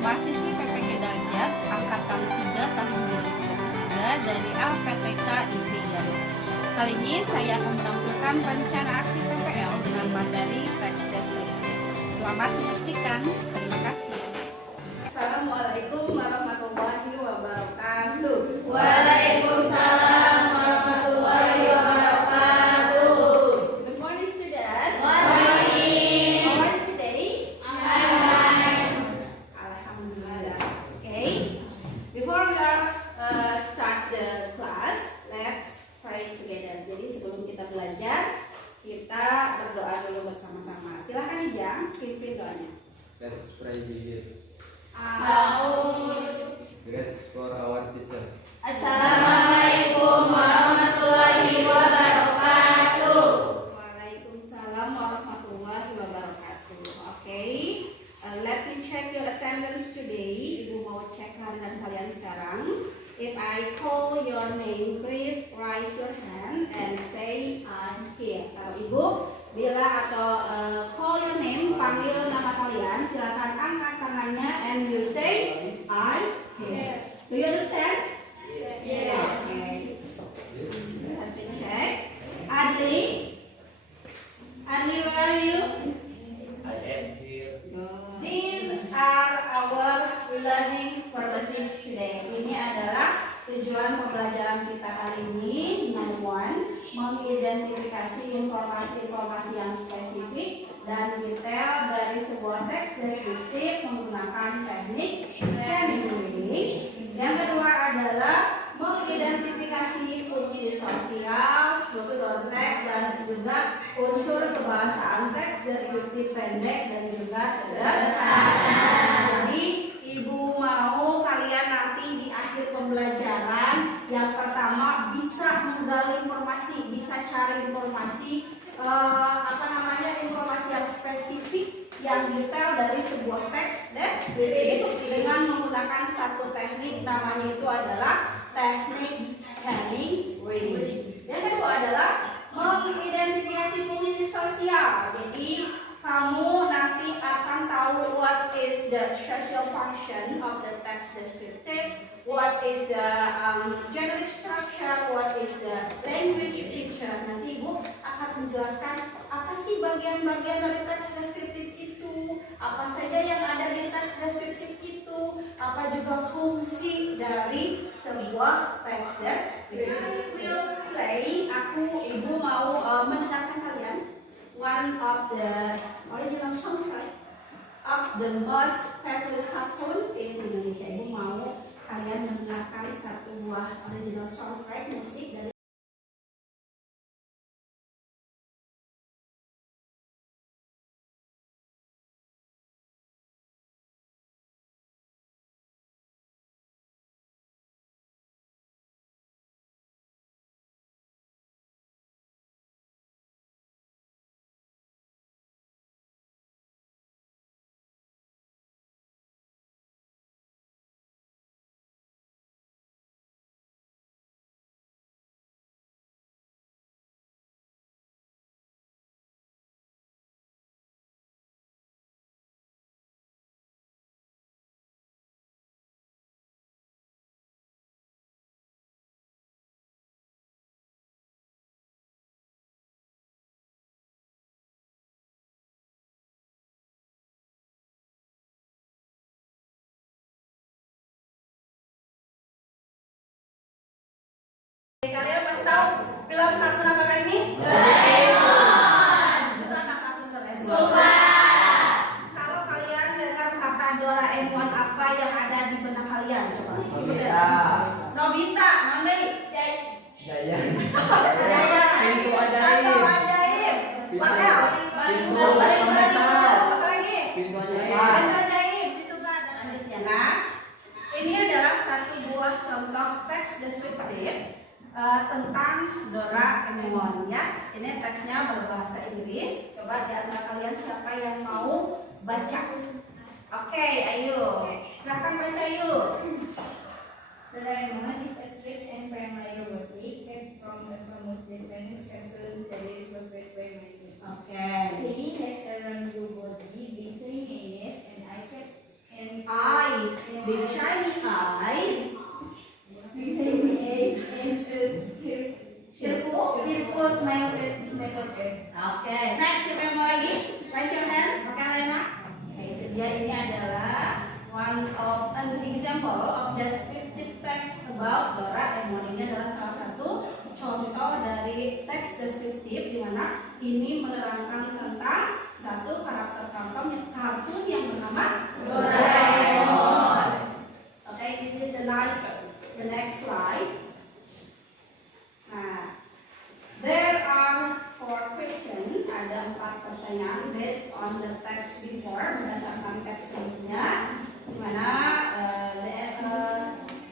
mahasiswi PPK Darjat angkatan 3 tahun 2023 dari LPTK IPB Garut. Kali ini saya akan menampilkan rencana aksi PPL dengan materi teks deskriptif. Selamat menyaksikan. Terima kasih. Assalamualaikum warahmatullahi wabarakatuh. Waalaikumsalam warahmatullahi wabarakatuh. Good morning, student. Morning. How are you today? Fine. Alhamdulillah. Okay. Before we start the class, let's pray together. Jadi sebelum kita belajar, kita berdoa dulu bersama-sama. Silakan Ijang, pimpin doanya. Let's pray here. Great for our teacher. Assalamualaikum warahmatullahi wabarakatuh. Waalaikumsalam warahmatullahi wabarakatuh. Okay. Let me check your attendance today. Ibu mau cek harian kalian sekarang. If I call your name, please raise your hand and say I'm here. Kalau Ibu bila atau call your name, panggil nama kalian, silakan angkat tangannya and you say I'm here. Do you understand? Yes. Okay. Let's check. Adli, where are you? I am here. These are our learning purposes today. Ini adalah tujuan pembelajaran kita kali ini. Number one, mengidentifikasi informasi-informasi yang spesifik dan detail dari sebuah teks deskriptif menggunakan teknik scanning English. Yang kedua adalah mengidentifikasi fungsi sosial, struktur teks dan juga unsur kebahasaan teks deskriptif pendek dan juga sederhana. Jadi Ibu mau kalian nanti di akhir pembelajaran yang pertama bisa menggali informasi, bisa cari informasi informasi yang spesifik, yang detail dari sebuah teks deskriptif dengan menggunakan satu teknik, namanya itu adalah teknik scanning reading. Yang kedua adalah mengidentifikasi fungsi sosial. Jadi kamu nanti akan tahu what is the social function of the text descriptive, what is the generic structure, what is the language feature. Nanti Ibu akan menjelaskan apa sih bagian-bagian dari teks deskriptif itu, apa saja yang ada di teks deskriptif itu, apa juga fungsi dari sebuah teks deskriptif. Will play, Ibu mau mendengarkan kalian one of the original soundtrack of the most popular cartoon in Indonesia. Ibu mau kalian mendengarkan satu buah original soundtrack musik dari kalian pasti tahu film kartun apa ini? Doraemon. Suka nggak kartun Doraemon? Suka. Kalau kalian dengar kata Doraemon, apa yang ada di benak kalian? Coba. Nobita, Mandai. Jaya. Jaya. Pintu ajaib. Atau ajaib. What else? Pintu Apa lagi? Pintu Pintu ajaib. Suka dan lanjutnya. Nah, ini adalah satu buah contoh teks deskriptif tentang Doraemon ya. Ini teksnya berbahasa Inggris. Coba di antara kalian siapa yang mau baca? Oke, ayo. Silakan baca yuk. Doraemon is a cute and friendly robot kept from the famous Japanese cartoon series Perfect by Magic. Oke. He has a round blue body, glittering eyes, and eye Ah, ketiga ini adalah one of an example of descriptive text about Doraemon. Ini adalah salah satu contoh dari teks deskriptif di mana ini menerangkan tentang satu karakter kartun yang bernama Doraemon. Okay, this is the next slide. Nah, there are 4 questions. Ada 4 pertanyaan based on the text before, berdasarkan teks sebelumnya. Di mana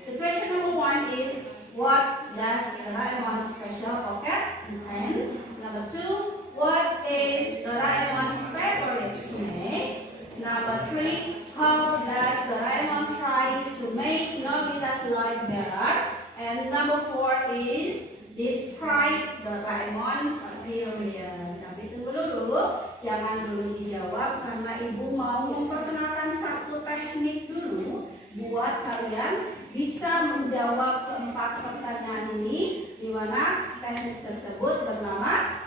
the question number 1 is what does Doraemon's special pocket contain? Number 2, what is Doraemon's favorite snake? Number 3, how does Doraemon try to make Nobita's life better? And number 4 is describe Doraemon's appearance. Tapi tunggu dulu, jangan dulu dijawab karena ibu mau memperkenalkan satu teknik dulu buat kalian bisa menjawab keempat pertanyaan ini, di mana teknik tersebut bernama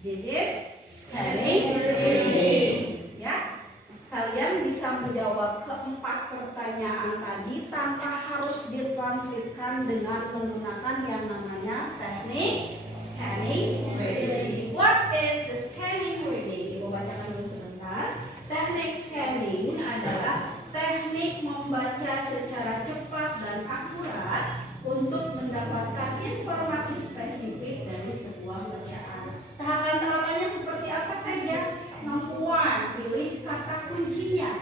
this is scanning reading. Ya, kalian bisa menjawab keempat pertanyaan tadi tanpa harus ditranslitkan dengan menggunakan yang namanya teknik scanning reading. What is the scanning reading? Ibu bacakan dulu sebentar. Teknik scanning adalah teknik membaca secara cepat dan akurat untuk mendapatkan informasi spesifik dari sebuah bacaan. Tahapan-tahapannya seperti apa saja? Number 1, pilih kata kuncinya.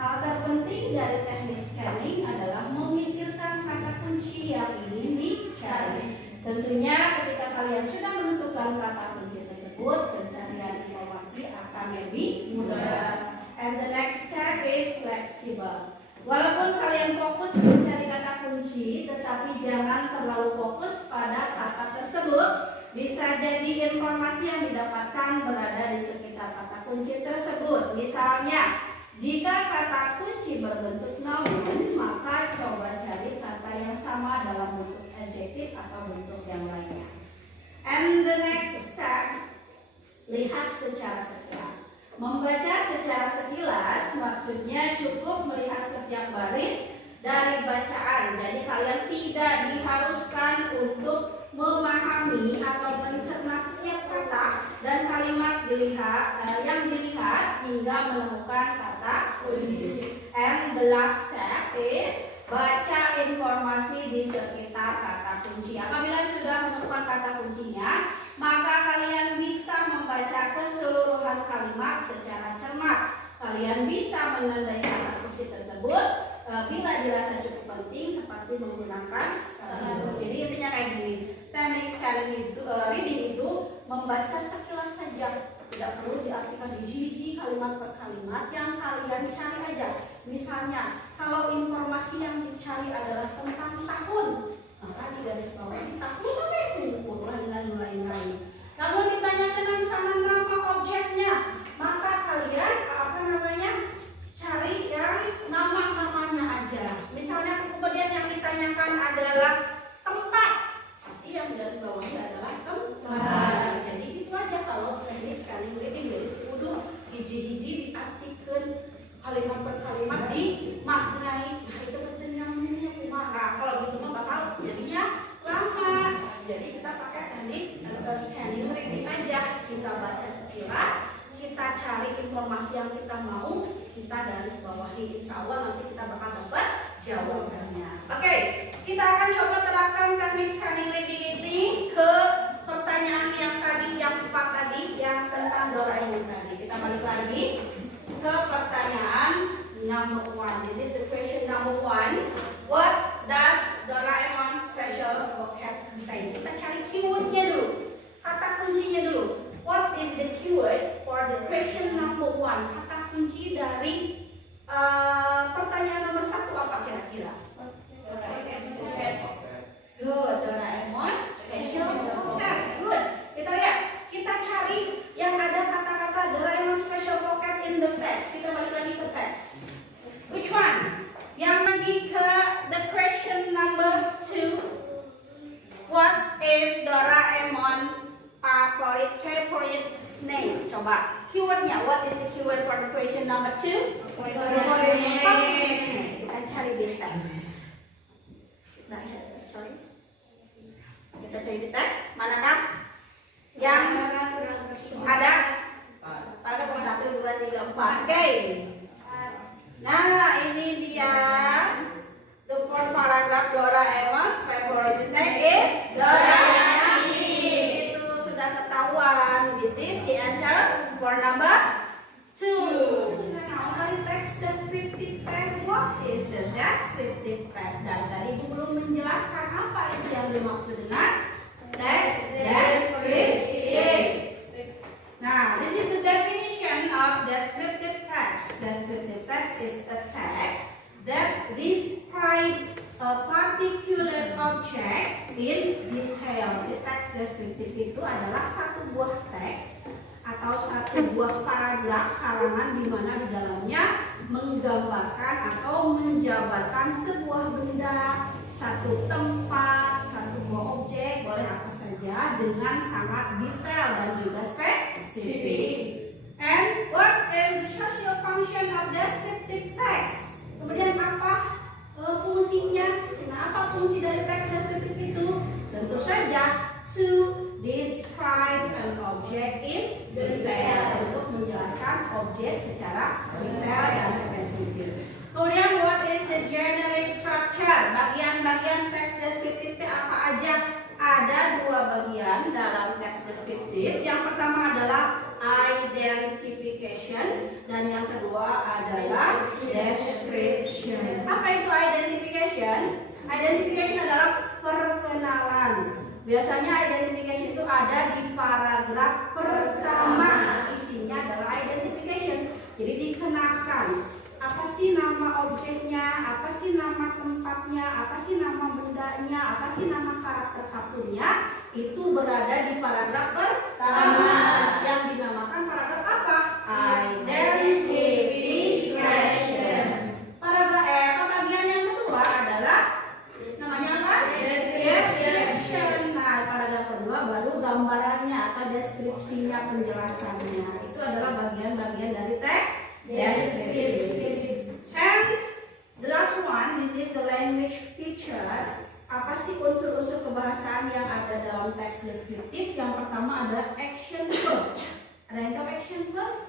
Hal terpenting dari teknik scanning adalah memikirkan kata kunci yang ingin dicari. Tentunya ketika kalian sudah menentukan kata kunci tersebut, pencarian informasi akan lebih mudah. And the next step is flexible. Walaupun kalian fokus mencari kata kunci, tetapi jangan terlalu fokus pada kata tersebut. Bisa jadi informasi yang didapatkan berada di sekitar kata kunci tersebut. Misalnya, jika kata kunci berbentuk noun, maka coba cari kata yang sama dalam bentuk adjektif atau bentuk yang lainnya. And the next step, lihat secara sekilas. Membaca secara sekilas maksudnya cukup melihat setiap baris dari bacaan. Jadi kalian tidak diharuskan untuk memahami atau mencerna setiap kata dan kalimat yang dilihat hingga menemukan kata kunci. And the last step is baca informasi di sekitar kata kunci. Apabila sudah menemukan kata kuncinya, maka kalian bisa membaca keseluruhan kalimat secara cermat. Kalian bisa menandai kata kunci tersebut bila dirasa cukup penting, seperti menggunakan saldo. Jadi intinya kayak gini, teknik scanning reading itu membaca sekilas saja, tidak perlu diartikan hiji-hiji kalimat per kalimat, yang kalian cari aja. Misalnya, kalau informasi yang dicari adalah tentang tahun, maka di garis bawah tahun dan lain-lain. Namun ditanyakan misalnya nama objeknya, maka kalian cari yang nama-namanya aja. Misalnya kemudian yang ditanyakan adalah tempat, pasti yang di garis bawahnya adalah tempat. Jadi itu aja kalau teknik scanning reading. Jadi kudu hiji-hiji diartikan kalimat per kalimat dimaknai. Nah itu pentingnya kumaha. Kalau gitu mah bakal jadinya lama. Jadi kita pakai teknik scanning reading aja. Kita baca sekilas, kita cari informasi yang kita mau, kita garis bawahi. Insya Allah nanti kita bakal dapat jawabannya. Oke, kita akan coba terapkan teknik scanning reading ini ke pertanyaan yang tadi, yang 4 tadi, yang tentang Doraemon tadi. Kita balik lagi ke pertanyaan number 1. This is the question number 1. What does Doraemon's special vocab contain? Kita cari keywordnya dulu, kata kuncinya dulu. What is the keyword for the question number 1? Kata kunci dari pertanyaan nomor 1 apa kira-kira? Good, Doraemon special vocab. Good. Kita lihat, kita cari yang ada kata-kata Doraemon special vocab in the text. Kita balik lagi ke teks. Which one? Yang lagi ke the question number 2. What is Doraemon favorite snake? Coba keywordnya. What is the keyword for the question number 2. Kita cari di teks. Nah, sorry. Kita cari di teks. Manakah yang ada pada 1, 2, 3, 4. Oke. Nah, ini dia. The first paragraph Doraemon's favorite snack is dorayaki. Itu sudah ketahuan. This is the answer for number 2. Now, dari text descriptive text, what is the descriptive text? Dan tadi Ibu belum menjelaskan apa itu yang dimaksud dengan text descriptive. Nah, this is the definition of descriptive text. Descriptive text is a text that describe a particular object in detail. Di teks deskriptif itu adalah satu buah teks atau satu buah paragraf karangan di mana di dalamnya menggambarkan atau menjabarkan sebuah benda, satu tempat, satu buah objek, boleh apa saja dengan sangat detail dan juga spesifik. And what is the social function of descriptive text? Kemudian apa fungsinya? Apa fungsi dari teks deskriptif itu? Tentu saja to describe an object in detail, untuk menjelaskan objek secara detail dan spesifik. Kemudian what is the generic structure? Bagian-bagian teks deskriptif apa aja? Ada 2 bagian dalam teks deskriptif. Yang pertama adalah identification dan yang kedua adalah description. Apa itu identification? Identification adalah perkenalan. Biasanya identification itu ada di paragraf pertama. Isinya adalah identification. Jadi dikenakan. Apa sih nama objeknya? Apa sih nama tempatnya? Apa sih nama bendanya? Apa sih nama karakter kartunya? Itu berada di paragraf pertama yang dinamakan paragraf apa? Identification. Bagian yang kedua adalah namanya apa? Description. Nah, paragraf kedua baru gambarannya atau deskripsinya, penjelasannya. Itu adalah bagian-bagian dari teks deskripsi. And the last one, this is the language feature. Apa sih unsur-unsur kebahasaan yang ada dalam teks deskriptif? Yang pertama adalah action verb. Ada yang tahu action verb?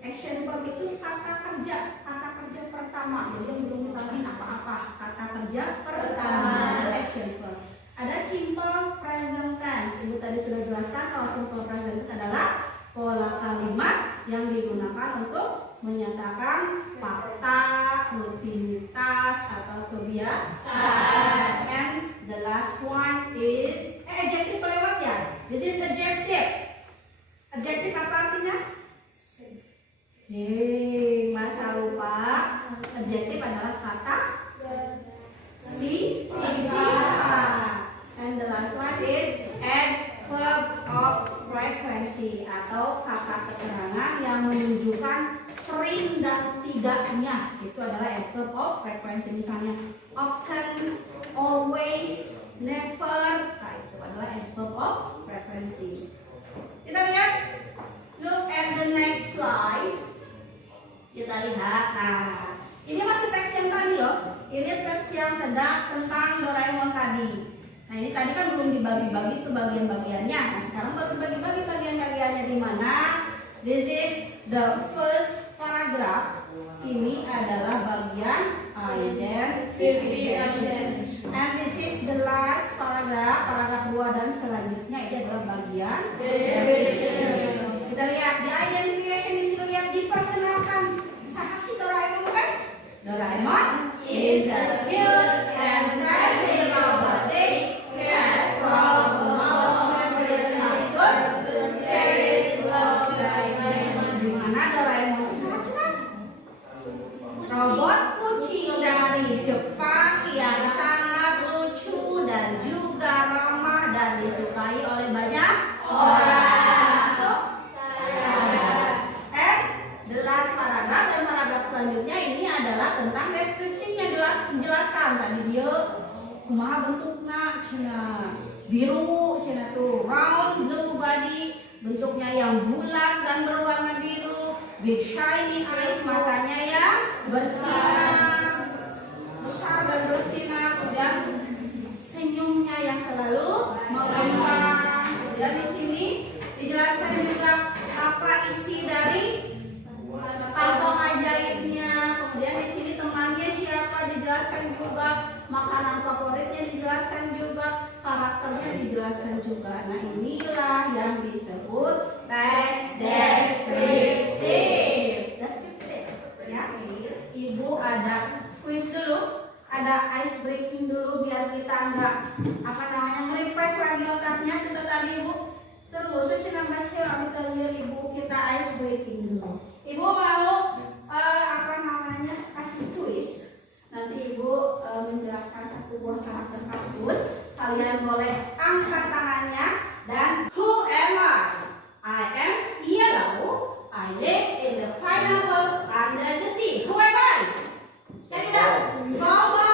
Action verb itu kata kerja pertama. Jadi belum ngomongin apa-apa. Kata kerja pertama itu action verb. Ada simple present tense. Ibu tadi sudah jelaskan kalau simple present tense adalah pola kalimat yang digunakan untuk menyatakan fakta, rutinitas atau kebiasaan. And the last one is adjective pelewat ya. This is adjective. Adjective apa artinya? Masa lupa. Adjective adalah kata sifat. And the last one is adverb of frequency atau kata keterangan yang menunjukkan sering dan tidaknya. Itu adalah adverb of frequency. Misalnya often, always, never. Nah, itu adalah adverb of frequency. Kita lihat. Look at the next slide. Kita lihat. Nah, ini masih teks yang tadi loh. Ini teks yang tentang Doraemon tadi. Nah, ini tadi kan belum dibagi-bagi tuh bagian-bagiannya. Nah, sekarang baru dibagi-bagi bagian-bagiannya di mana? This is the first paragraph. Ini adalah bagian identification. And this is the last paragraph, paragraf 2 dan selanjutnya ini adalah bagian description. Kita lihat di identification di sini, lihat diperkenalkan. Siapa sih Doraemon kan? Doraemon is a cute and friendly robotic cat from a marvelous cartoon series of Doraemon. Di mana Doraemon sangat senang. Robot kucing dari Jepang yang sangat lucu dan juga ramah dan disukai oleh banyak orang. So, the last paragraph dan paragraf selanjutnya ini adalah tentang deskripsinya, jelaskan tadi dia kumaha bentuknya, cina biru, cina tuh round blue body, bentuknya yang bulat dan berwarna biru. big shiny eyes, matanya yang bersinar, besar dan bersinar. Kemudian senyumnya yang selalu mengembang. Kemudian di sini dijelaskan juga apa isi dari kantong ajaibnya. Kemudian di sini temannya siapa dijelaskan juga, makanan favoritnya dijelaskan juga, karakternya dijelaskan juga. Nah, inilah yang disebut teks deskriptif. Ya, Ibu ada quiz dulu, ada ice breaking dulu biar kita nggak nge-refresh lagi otaknya kita tadi Ibu. Terus cina baca kita lihat Ibu, kita ice breaking dulu. Ibu mau kasih quiz. Nanti Ibu menjelaskan satu buah karakter kartun. Kalian boleh angkat tangannya dan who am I? I am yellow. I live in the pineapple under the sea. Who am I? Yang tidak? Coba.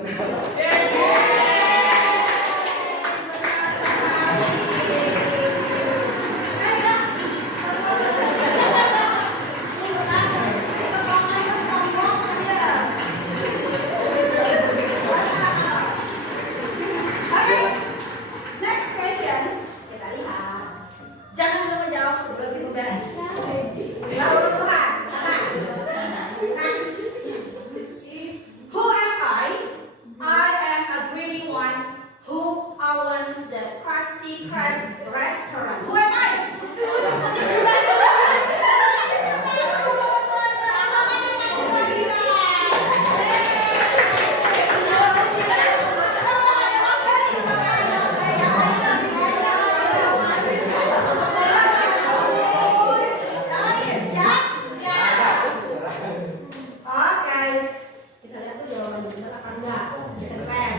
Kita lihat. Next question, kita lihat. Jangan lupa jawab sebelum itu beres. Baru soal. Next. Who am I? I am a greedy one who owns the Krusty Krab restaurant. Who am I? Oke, kita lihat tuh jawabannya benar apa enggak. Keren.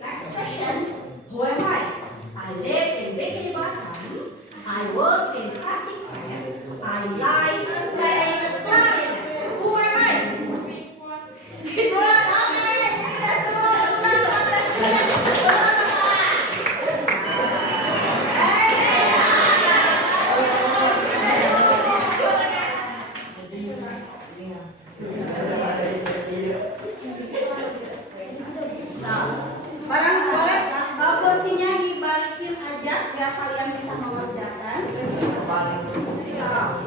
Next question. Who am I? I live in Bikini Bottom. I work in Krusty Krab. I like playing clarinet. Who am I? Speedrun. Oke, kita semua barang boleh kursinya dibalikin aja biar kalian bisa mengerjakan. Dibalikin kursinya aja.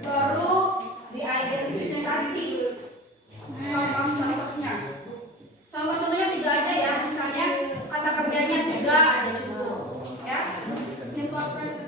Baru diidentifikasi contoh-contohnya. Contoh-contohnya 3 aja ya, misalnya kata kerjanya 3 aja cukup. Ya, simple present.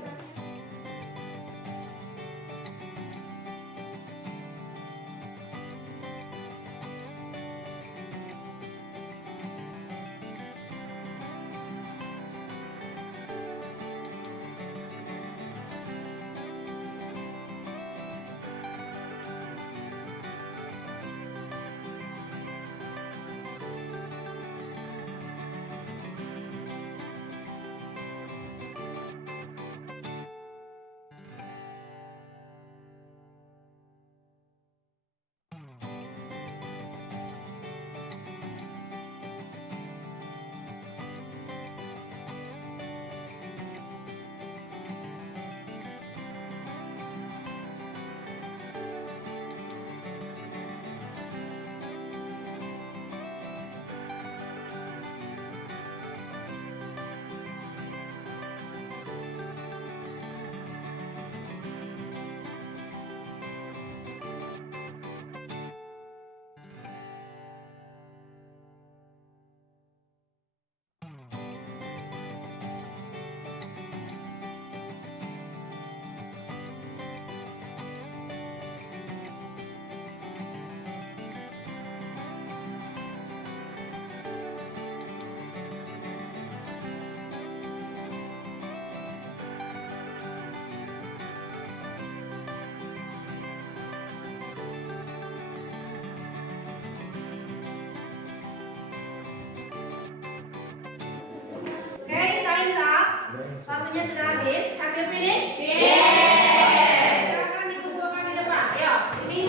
Waktunya sudah habis. Have you finished? Silakan dikumpulkan di depan. Ayo, ini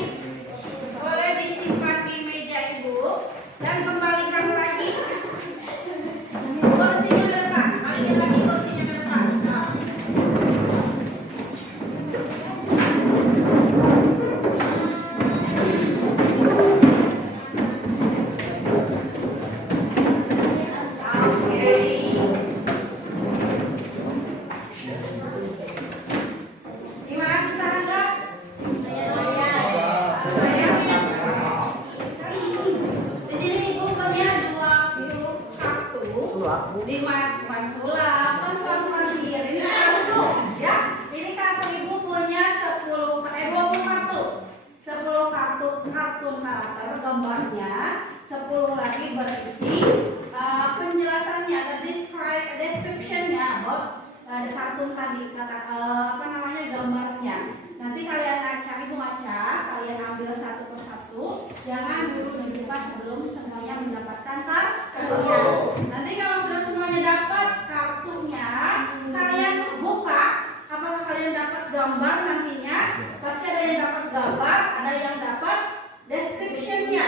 boleh disimpan di meja ibu dan kembalikan lagi kursinya ke depan. Balikin lagi kursinya ke depan. Nah. Gimana susah enggak? Di sini ibu punya dua huruf kartu. Di mana sulap, sendiri. Ini kartu, ya. Ini kartu ibu punya 20 kartu. 10 kartu kartun karakter gambarnya, 10 lagi berisi penjelasannya atau description-nya about kartun tadi gambarnya. Nanti kalian ibu ngaca, kalian ambil satu persatu, jangan dulu dibuka sebelum semuanya mendapatkan kartunya. Nanti kalau sudah semuanya dapat kartunya, kalian buka, apakah kalian dapat gambar nantinya? Pasti ada yang dapat gambar, ada yang dapat description-nya,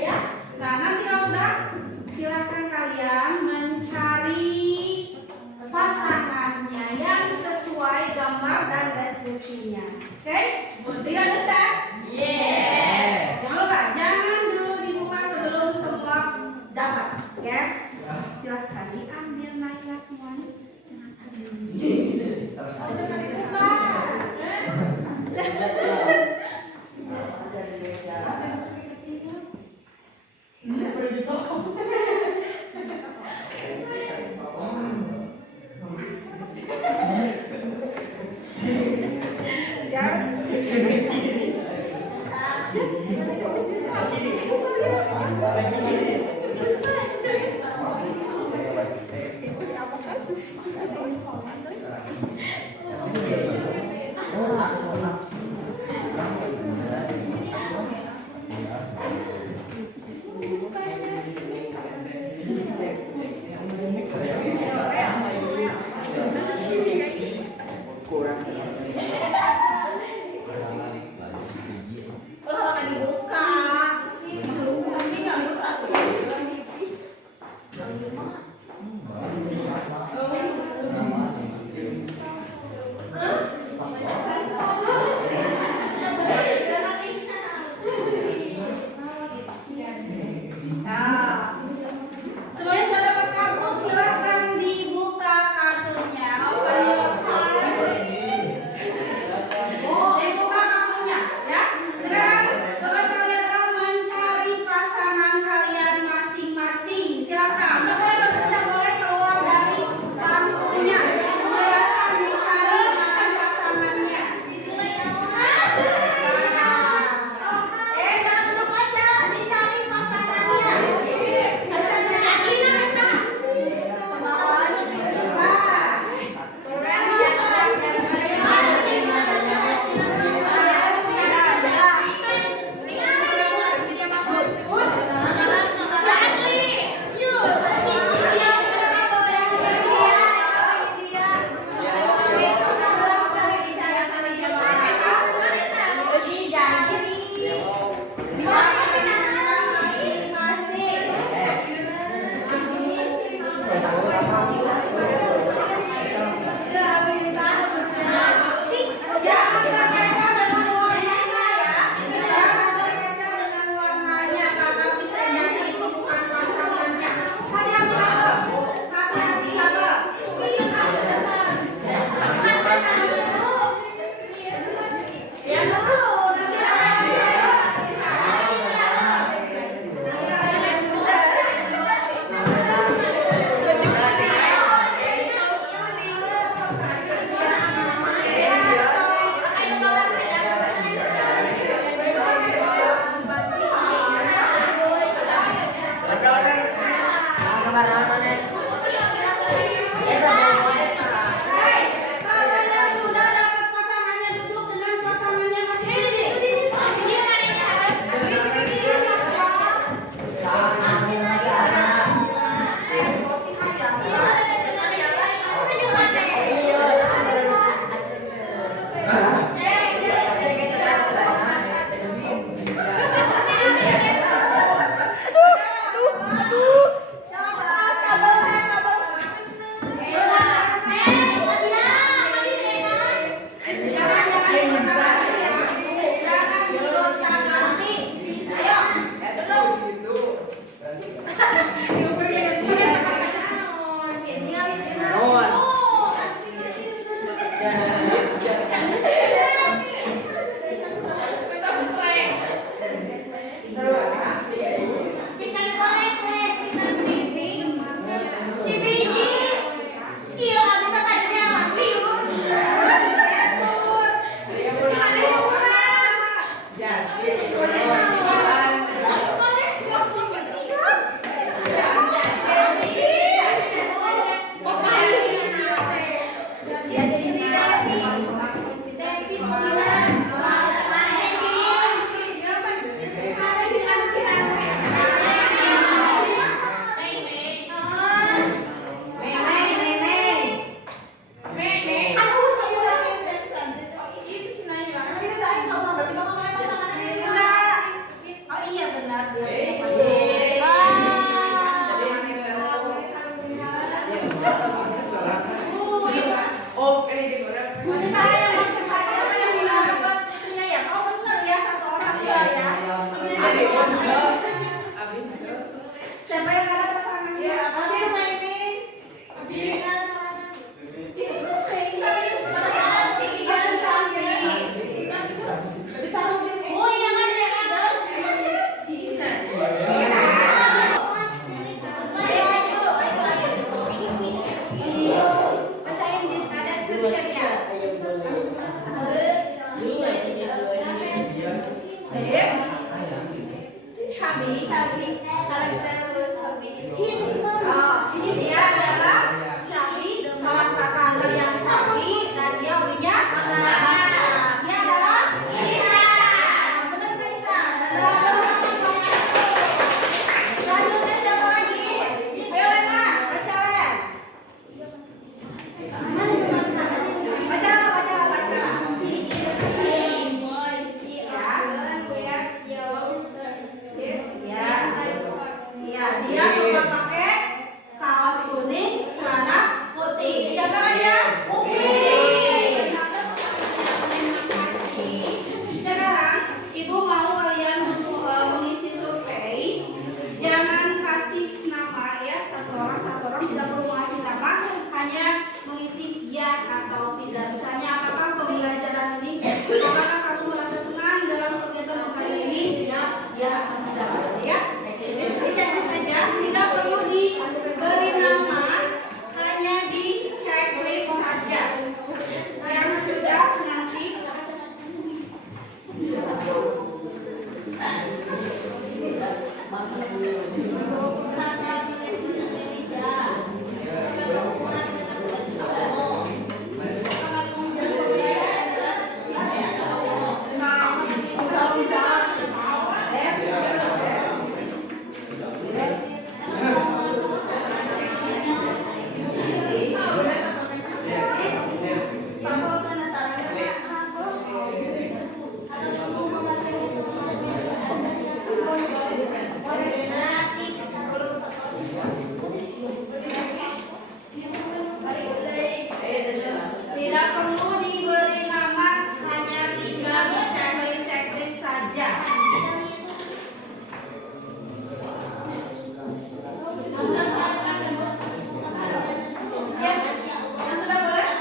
ya. Nah, nanti kalau udah, silakan kalian mencari pasangannya yang sesuai gambar dan deskripsinya. Oke? Do you understand? Yes. Jangan lupa, jangan dulu dibuka sebelum semua dapat. Oke? Silakan diambil naiklah semuanya. Oh, ini gimana? Saya yang siapa yang dapat itunya ya? Oh benar ya, satu orang ya. Siapa yang ada pasangannya? Akhir mainin. Oh iya kan ya. Bacain di description-nya. Chubby, ini dia adalah chubby, kalau kakaknya yang chubby dan dia ulinya anak. Dia adalah Isa. Benar nggak Isa? Selanjutnya siapa lagi? Ayo Lena, baca Len. Baca. Ya, dia suka pakai kaos kuning, celana putih. Siapa dia? Sekarang ibu mau kalian untuk mengisi survei. Jangan kasih nama ya, satu orang tidak perlu ngasih nama, hanya mengisi ya atau tidak. Misalnya apakah pembelajaran ini apakah kamu merasa senang dalam kegiatan kali ini? Ya atau tidak, ya. Dicek saja, tidak perlu diberi nama, hanya di checklist saja. Yang sudah nanti tidak perlu diberi nama, hanya tinggal di checklist saja. Ya, yang sudah boleh?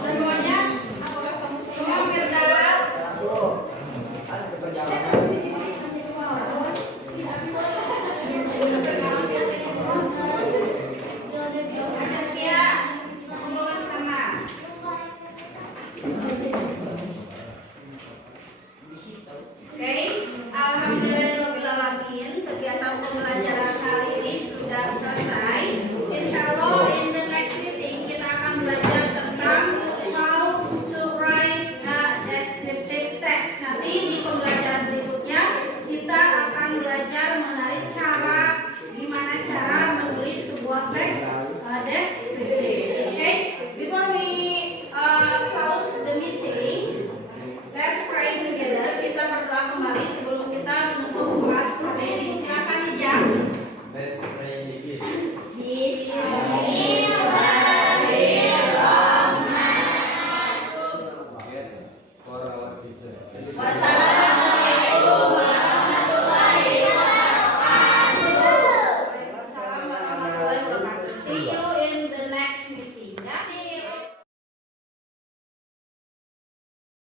Semuanya? Semua Firda? Zaskia, kamu ke sana. Oke, alhamdulillahirobbilalamin, kegiatan pembelajaran kali ini sudah selesai. Insya Allah in the next meeting kita akan belajar tentang how to write a descriptive text. Nanti di pembelajaran berikutnya kita akan belajar mengenai gimana cara menulis sebuah teks descriptive. Okay, before we close the meeting, let's pray together. Kita berdoa kembali sebelum kita menutup kelas hari ini. Silakan Ijam. Let's pray again. Bismillahirrahmanirrahim. For our teacher. Wassalamualaikum